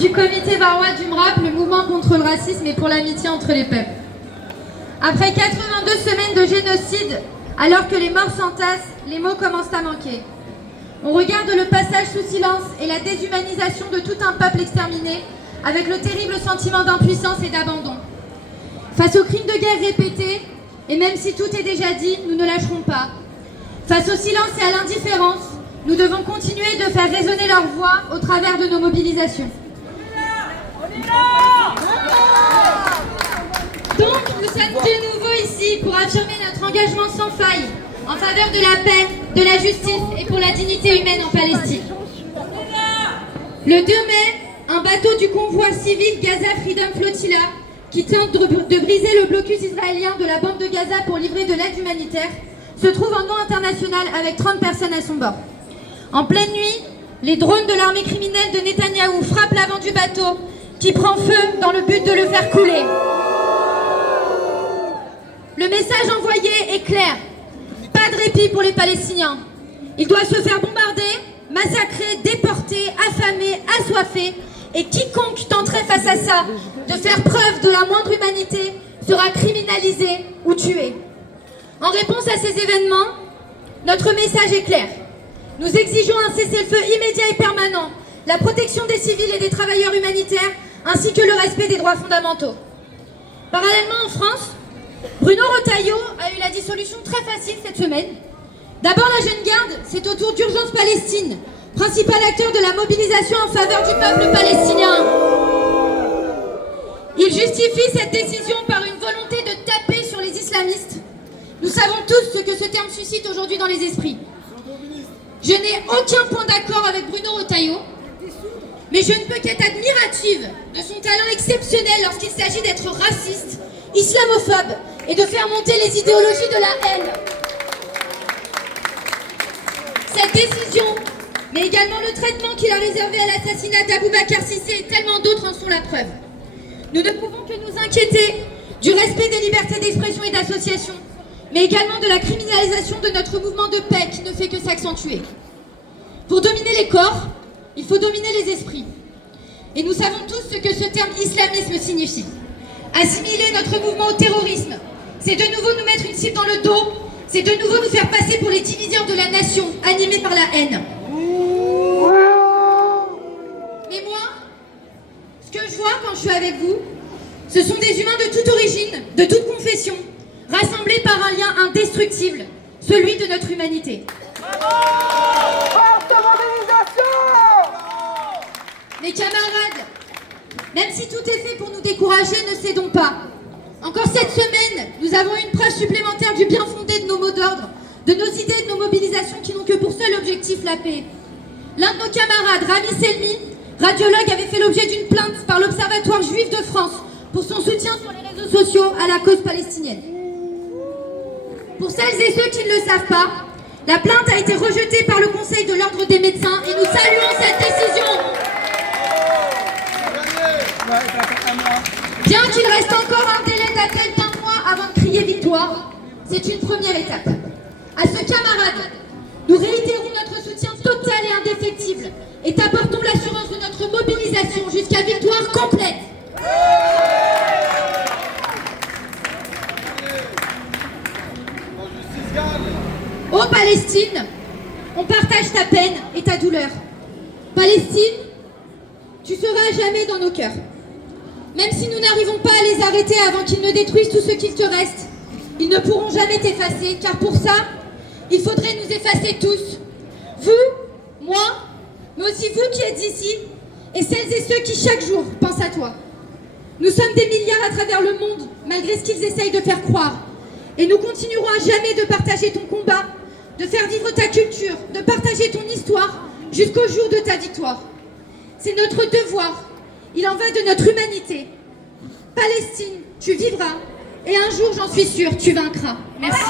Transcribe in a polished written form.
du comité varois du MRAP, le mouvement contre le racisme et pour l'amitié entre les peuples. Après 82 semaines de génocide, alors que les morts s'entassent, les mots commencent à manquer. On regarde le passage sous silence et la déshumanisation de tout un peuple exterminé, avec le terrible sentiment d'impuissance et d'abandon. Face aux crimes de guerre répétés, et même si tout est déjà dit, nous ne lâcherons pas. Face au silence et à l'indifférence, nous devons continuer de faire résonner leur voix au travers de nos mobilisations. Donc, nous sommes de nouveau ici pour affirmer notre engagement sans faille en faveur de la paix, de la justice et pour la dignité humaine en Palestine. Le 2 mai, un bateau du convoi civil Gaza Freedom Flotilla, qui tente de briser le blocus israélien de la bande de Gaza pour livrer de l'aide humanitaire, se trouve en eau internationale avec 30 personnes à son bord. En pleine nuit, les drones de l'armée criminelle de Netanyahou frappent l'avant du bateau, qui prend feu dans le but de le faire couler. Le message envoyé est clair. Pas de répit pour les Palestiniens. Ils doivent se faire bombarder, massacrer, déporter, affamer, assoiffer. Et quiconque tenterait face à ça de faire preuve de la moindre humanité sera criminalisé ou tué. En réponse à ces événements, notre message est clair. Nous exigeons un cessez-le-feu immédiat et permanent, la protection des civils et des travailleurs humanitaires, ainsi que le respect des droits fondamentaux. Parallèlement en France, Bruno Retailleau a eu la dissolution très facile cette semaine. D'abord la Jeune Garde, c'est au tour d'Urgence Palestine, principal acteur de la mobilisation en faveur du peuple palestinien. Il justifie cette décision par une volonté de taper sur les islamistes. Nous savons tous ce que ce terme suscite aujourd'hui dans les esprits. Je n'ai aucun point d'accord avec Bruno Retailleau, mais je ne peux qu'être admirative de son talent exceptionnel lorsqu'il s'agit d'être raciste, islamophobe et de faire monter les idéologies de la haine. Cette décision, mais également le traitement qu'il a réservé à l'assassinat d'Aboubacar Cissé et tellement d'autres en sont la preuve. Nous ne pouvons que nous inquiéter du respect des libertés d'expression et d'association, mais également de la criminalisation de notre mouvement de paix qui ne fait que s'accentuer. Pour dominer les corps, il faut dominer les esprits. Et nous savons tous ce que ce terme islamisme signifie. Assimiler notre mouvement au terrorisme, c'est de nouveau nous mettre une cible dans le dos, c'est de nouveau nous faire passer pour les diviseurs de la nation, animés par la haine. Mais moi, ce que je vois quand je suis avec vous, ce sont des humains de toute origine, de toute confession, rassemblés par un lien indestructible, celui de notre humanité. Mes camarades, même si tout est fait pour nous décourager, ne cédons pas. Encore cette semaine, nous avons une preuve supplémentaire du bien fondé de nos mots d'ordre, de nos idées, de nos mobilisations qui n'ont que pour seul objectif la paix. L'un de nos camarades, Rami Selmi, radiologue, avait fait l'objet d'une plainte par l'Observatoire juif de France pour son soutien sur les réseaux sociaux à la cause palestinienne. Pour celles et ceux qui ne le savent pas, la plainte a été rejetée par le Conseil de l'Ordre des médecins et nous saluons cette décision. Bien qu'il reste encore un délai d'appel d'1 mois avant de crier victoire, c'est une première étape. À ce camarade, nous réitérons notre soutien total et indéfectible et t'apportons l'assurance de notre mobilisation jusqu'à victoire complète. Ô Palestine, on partage ta peine et ta douleur. Palestine, tu seras à jamais dans nos cœurs. Même si nous n'arrivons pas à les arrêter avant qu'ils ne détruisent tout ce qu'il te reste, ils ne pourront jamais t'effacer, car pour ça, il faudrait nous effacer tous. Vous, moi, mais aussi vous qui êtes ici, et celles et ceux qui chaque jour pensent à toi. Nous sommes des milliards à travers le monde, malgré ce qu'ils essayent de faire croire. Et nous continuerons à jamais de partager ton combat, de faire vivre ta culture, de partager ton histoire, jusqu'au jour de ta victoire. C'est notre devoir. Il en va de notre humanité. Palestine, tu vivras. Et un jour, j'en suis sûre, tu vaincras. Merci.